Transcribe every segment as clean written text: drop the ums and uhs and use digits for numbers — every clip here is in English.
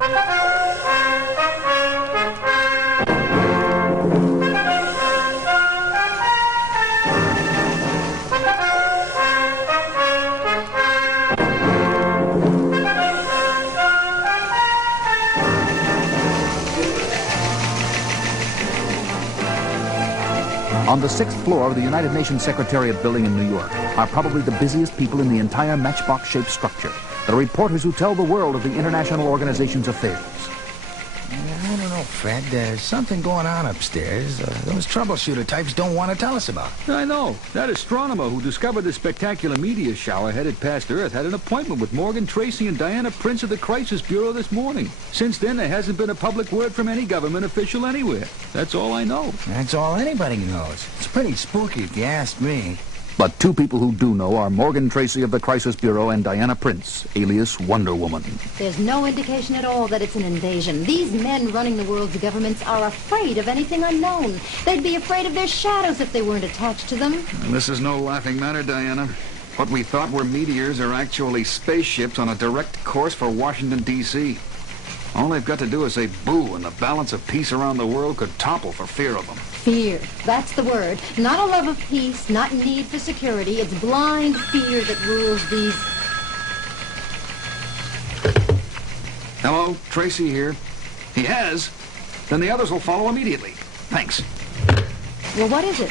On the 6th floor of the United Nations Secretariat building in New York are probably the busiest people in the entire matchbox-shaped structure, the reporters who tell the world of the international organization's affairs. I don't know, Fred. There's something going on upstairs. Those troubleshooter types don't want to tell us about. I know. That astronomer who discovered the spectacular meteor shower headed past Earth had an appointment with Morgan Tracy and Diana Prince of the Crisis Bureau this morning. Since then, there hasn't been a public word from any government official anywhere. That's all I know. That's all anybody knows. It's pretty spooky if you ask me. But two people who do know are Morgan Tracy of the Crisis Bureau and Diana Prince, alias Wonder Woman. There's no indication at all that it's an invasion. These men running the world's governments are afraid of anything unknown. They'd be afraid of their shadows if they weren't attached to them. This is no laughing matter, Diana. What we thought were meteors are actually spaceships on a direct course for Washington, D.C. All they've got to do is say boo, and the balance of peace around the world could topple for fear of them. Fear. That's the word. Not a love of peace, not need for security. It's blind fear that rules these... Hello, Tracy here. He has? Then the others will follow immediately. Thanks. Well, what is it?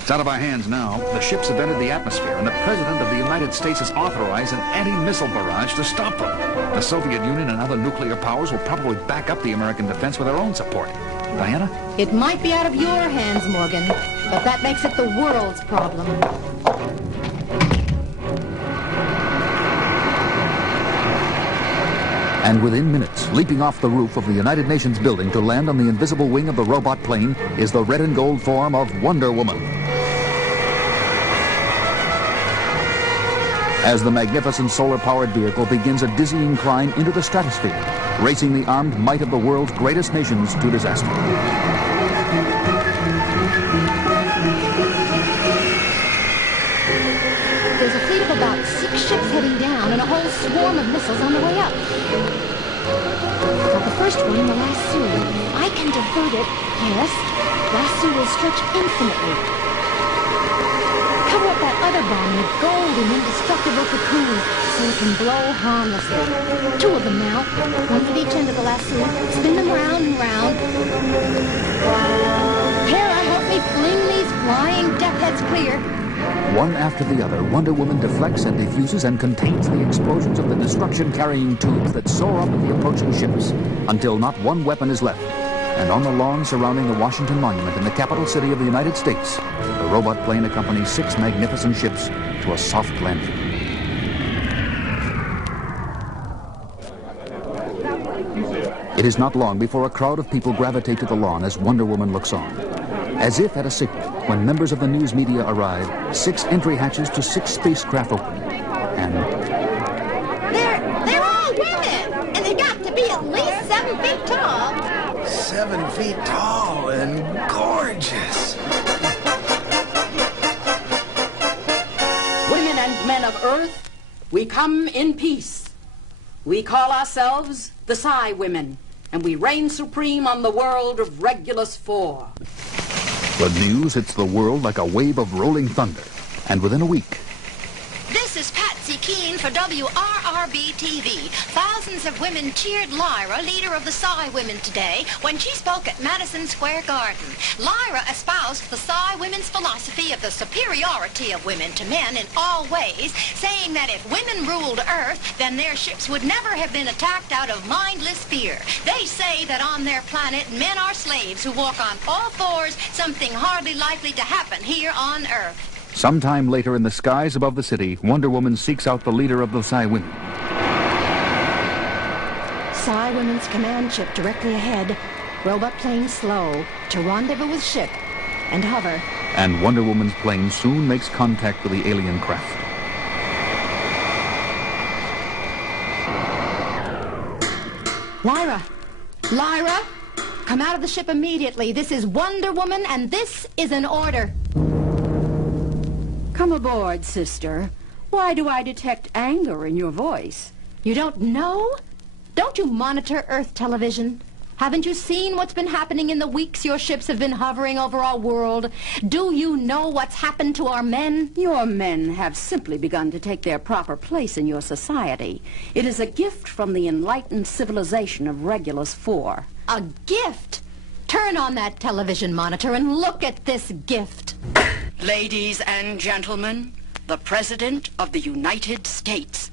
It's out of our hands now. The ships have entered the atmosphere, and the President of the United States has authorized an anti-missile barrage to stop them. The Soviet Union and other nuclear powers will probably back up the American defense with their own support. Diana? It might be out of your hands, Morgan, but that makes it the world's problem. And within minutes, leaping off the roof of the United Nations building to land on the invisible wing of the robot plane is the red and gold form of Wonder Woman. As the magnificent solar-powered vehicle begins a dizzying climb into the stratosphere, racing the armed might of the world's greatest nations to disaster. There's a fleet of about 6 ships heading down and a whole swarm of missiles on the way up. Now the first one, the lasso. I can divert it. Yes, lasso will stretch infinitely. Cover up that other bomb with gold and indestructible cocoon so it can blow harmlessly. 2 of them now, one at each end of the lasso. Spin them round and round. Hera, help me fling these flying death heads clear. One after the other, Wonder Woman deflects and defuses and contains the explosions of the destruction-carrying tubes that soar up at the approaching ships, until not one weapon is left. And on the lawn surrounding the Washington Monument in the capital city of the United States, the robot plane accompanies 6 magnificent ships to a soft landing. It is not long before a crowd of people gravitate to the lawn as Wonder Woman looks on. As if at a signal, when members of the news media arrive, 6 entry hatches to 6 spacecraft open. And... They're all women! And they got to be at least 7 feet tall. 7 feet tall and gorgeous. Women and men of Earth, we come in peace. We call ourselves the Psi Women, and we reign supreme on the world of Regulus IV. The news hits the world like a wave of rolling thunder, and within a week... This is Patsy Keene for WRRB-TV. Thousands of women cheered Lyra, leader of the Psi Women, today when she spoke at Madison Square Garden. Lyra espoused the Psi Women's philosophy of the superiority of women to men in all ways, saying that if women ruled Earth, then their ships would never have been attacked out of mindless fear. They say that on their planet, men are slaves who walk on all fours, something hardly likely to happen here on Earth. Sometime later in the skies above the city, Wonder Woman seeks out the leader of the Psi Women. Psi Women's command ship directly ahead. Robot plane slow to rendezvous with ship and hover. And Wonder Woman's plane soon makes contact with the alien craft. Lyra! Lyra! Come out of the ship immediately. This is Wonder Woman, and this is an order. Come aboard, sister. Why do I detect anger in your voice? You don't know? Don't Don't you monitor Earth television? Haven't you seen what's been happening in the weeks your ships have been hovering over our world? Do you know what's happened to our men? Your men have simply begun to take their proper place in your society. It is a gift from the enlightened civilization of Regulus IV. A gift? Turn on that television monitor and look at this gift. Ladies and gentlemen, the President of the United States.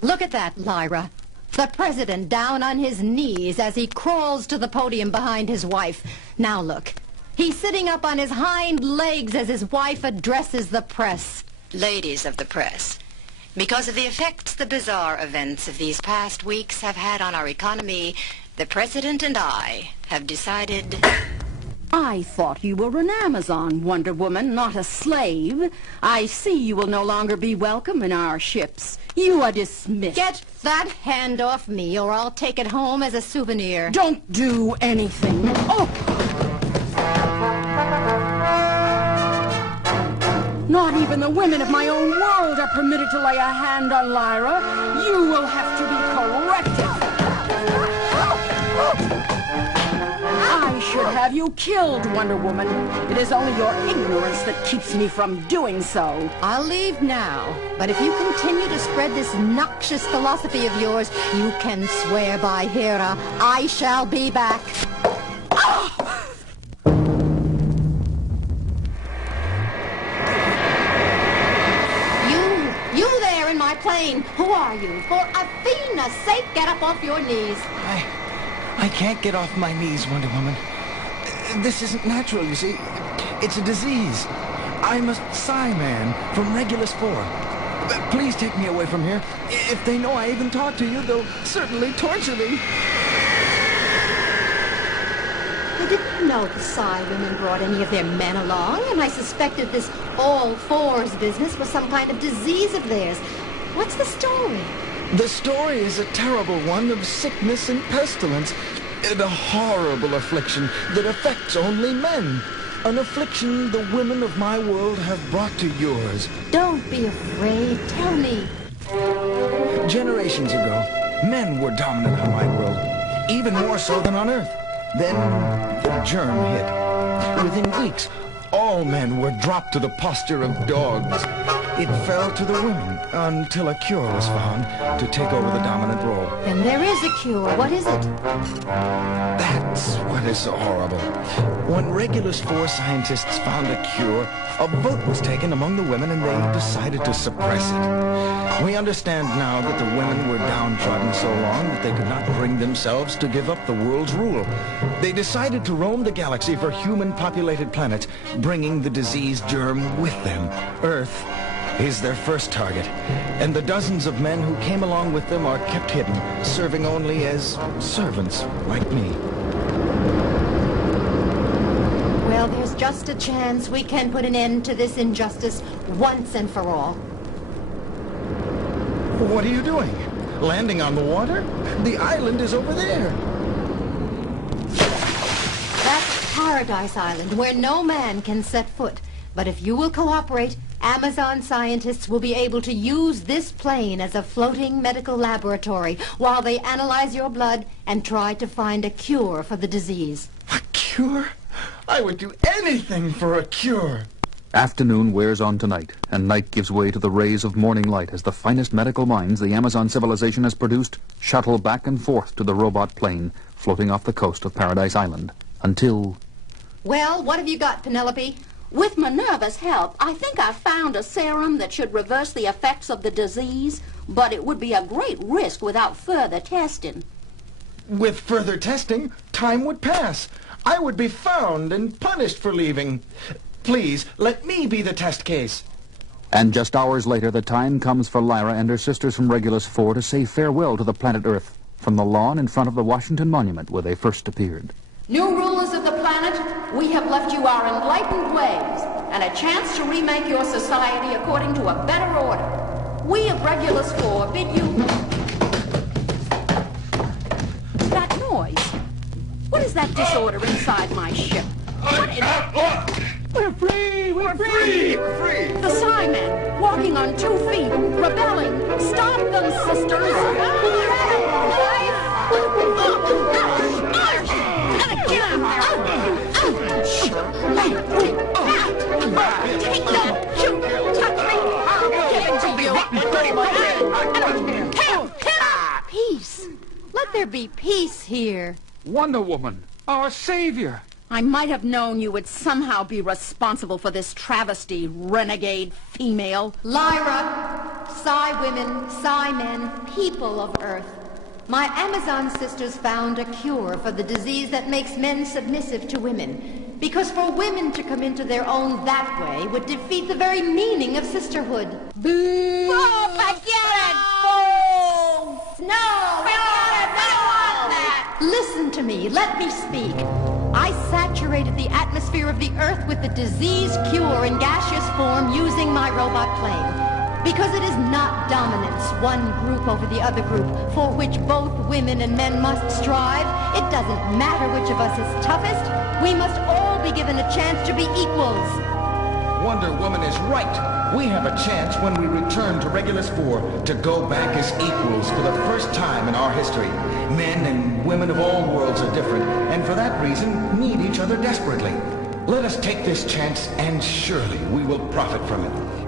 Look at that, Lyra. The President down on his knees as he crawls to the podium behind his wife. Now look. He's sitting up on his hind legs as his wife addresses the press. Ladies of the press, because of the effects the bizarre events of these past weeks have had on our economy, the President and I have decided... I thought you were an Amazon, Wonder Woman, not a slave. I see you will no longer be welcome in our ships. You are dismissed. Get that hand off me, or I'll take it home as a souvenir. Don't do anything. Oh! Not even the women of my own world are permitted to lay a hand on Lyra. You will have to be corrected. I should have you killed, Wonder Woman. It is only your ignorance that keeps me from doing so. I'll leave now, but if you continue to spread this noxious philosophy of yours, you can swear by Hera, I shall be back. You there in my plane, who are you? For Athena's sake, get up off your knees. I can't get off my knees, Wonder Woman. This isn't natural, you see. It's a disease. I'm a Psy-Man from Regulus IV. Please take me away from here. If they know I even talked to you, they'll certainly torture me. I didn't know the Psy women brought any of their men along, and I suspected this all-fours business was some kind of disease of theirs. What's the story? The story is a terrible one of sickness and pestilence. A horrible affliction that affects only men. An affliction the women of my world have brought to yours. Don't be afraid. Tell me. Generations ago, men were dominant on my world, even more so than on Earth. Then the germ hit. Within weeks, all men were dropped to the posture of dogs. It fell to the women until a cure was found to take over the dominant role. And there is a cure. What is it? That's what is so horrible. When Regulus IV scientists found a cure, a vote was taken among the women and they decided to suppress it. We understand now that the women were downtrodden so long that they could not bring themselves to give up the world's rule. They decided to roam the galaxy for human-populated planets, bringing the disease germ with them. Earth is their first target, and the dozens of men who came along with them are kept hidden, serving only as servants like me. Well, there's just a chance we can put an end to this injustice once and for all. What are you doing? Landing on the water? The island is over there. That's Paradise Island, where no man can set foot. But if you will cooperate, Amazon scientists will be able to use this plane as a floating medical laboratory while they analyze your blood and try to find a cure for the disease. A cure? I would do anything for a cure. Afternoon wears on to night, and night gives way to the rays of morning light as the finest medical minds the Amazon civilization has produced shuttle back and forth to the robot plane floating off the coast of Paradise Island. Until... Well, what have you got, Penelope? With Minerva's help, I think I've found a serum that should reverse the effects of the disease, but it would be a great risk without further testing. With further testing, time would pass. I would be found and punished for leaving. Please, let me be the test case. And just hours later, the time comes for Lyra and her sisters from Regulus IV to say farewell to the planet Earth from the lawn in front of the Washington Monument where they first appeared. New rulers of the planet, we have left you our enlightened ways and a chance to remake your society according to a better order. We of Regulus IV bid you... That noise. What is that disorder inside my ship? What in... We're free! We're free! We're free! The Psy-Men, walking on 2 feet, rebelling. Stop them, sisters! Life! peace. Let there be peace here. Wonder Woman, our savior. I might have known you would somehow be responsible for this travesty, renegade female. Lyra, Psi women, Psi men, people of Earth. My Amazon sisters found a cure for the disease that makes men submissive to women. Because for women to come into their own that way would defeat the very meaning of sisterhood. Boo! Oh, forget it! Fools! No! Forget it! We don't want that! Listen to me. Let me speak. I saturated the atmosphere of the Earth with the disease cure in gaseous form using my robot plane. Because it is not dominance, one group over the other group, for which both women and men must strive. It doesn't matter which of us is toughest. We must all be given a chance to be equals. Wonder Woman is right. We have a chance when we return to Regulus 4 to go back as equals for the first time in our history. Men and women of all worlds are different, and for that reason need each other desperately. Let us take this chance, and surely we will profit from it.